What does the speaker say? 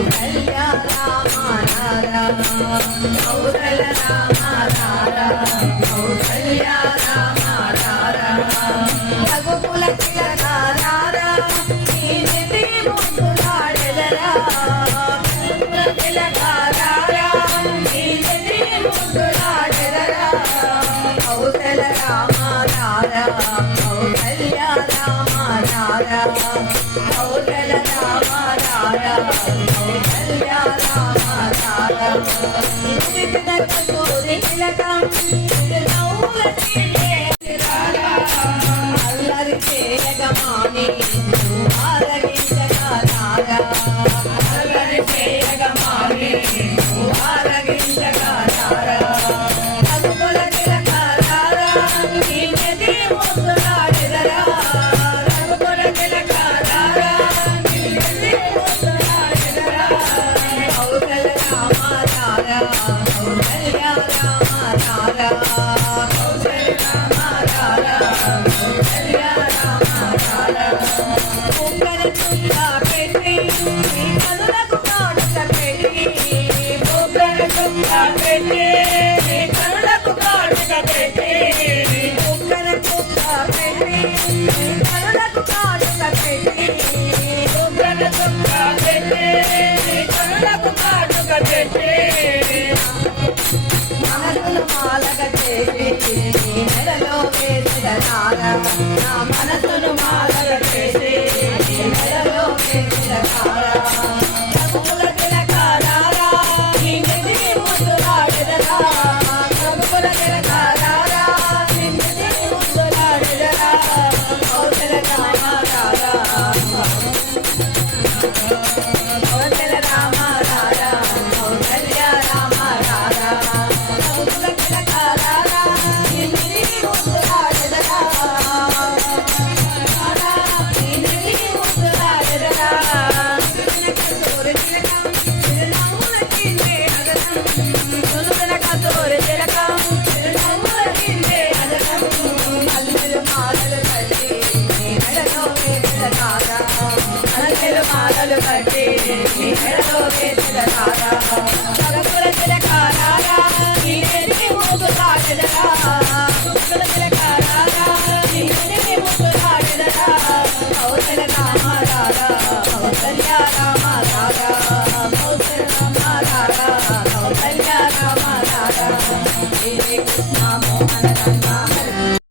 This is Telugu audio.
కౌసల్య రామ రామ కౌసల్య రామ రామ కౌసల్య రామ రామ రఘుకుల తిలక రామ నీ నిధి ముద్దులాడెదరా తిలక రామ నీ నిధి ముద్దులాడెదరా కౌసల్య రామ రామ కౌసల్య రామ రామ కౌసల్య రామ రామ కౌసల్య రామ రామ సూరి తిలకం అల్లరి చేయగమాని ఆరగించగా అల్లరి చేయగమాని ఆరగించగా రఘుకుల తిలక రారా నీ నిధి ముద్దులాడెదరా రఘుకుల తిలక రారా నీ నిధి ముద్దులాడెదరా కౌసల్య రామ రారా కౌసల్య రామ రారా కౌసల్య రామ రారా కౌసల్య రామ రారా కుంగర చుక్క పెట్టి నీ కనులకు కాటుక పెట్టి కుంగర చుక్క పెట్టి నీ కనులకు కాటుక పెట్టి కుంగర చుక్క పెట్టి నీ కనులకు కాటుక పెట్టి కుంగర చుక్క పెట్టి నీ కనులకు కాటుక పెట్టి మనసును మాలగ చేసి నెలలో వేసిన నా మనసును మాలగ చేసి నెలలో వేసిన రఘుకుల తిలక రారా నీ నిధి ముద్దులాడెదరా రఘుకుల తిలక రారా నీ నిధి ముద్దులాడెదరా కౌసల్య రామ రారా కౌసల్య రామ రారా కౌసల్య రామ రారా రఘుకుల తిలక రారా నీ నిధి ముద్దులాడెదరా నీ నిధి ముద్దులాడెదరా సూరి తిలకం చిరునవ్వుల చిందే అదనం సులుదనక సూరి తిలకం చిరునవ్వుల చిందే అదనం అల్లెలు మాలలు కట్టి నీ మెడలో వేసిన తారా అల్లెలు మాలలు కట్టి నీ మెడలో వేసిన తారా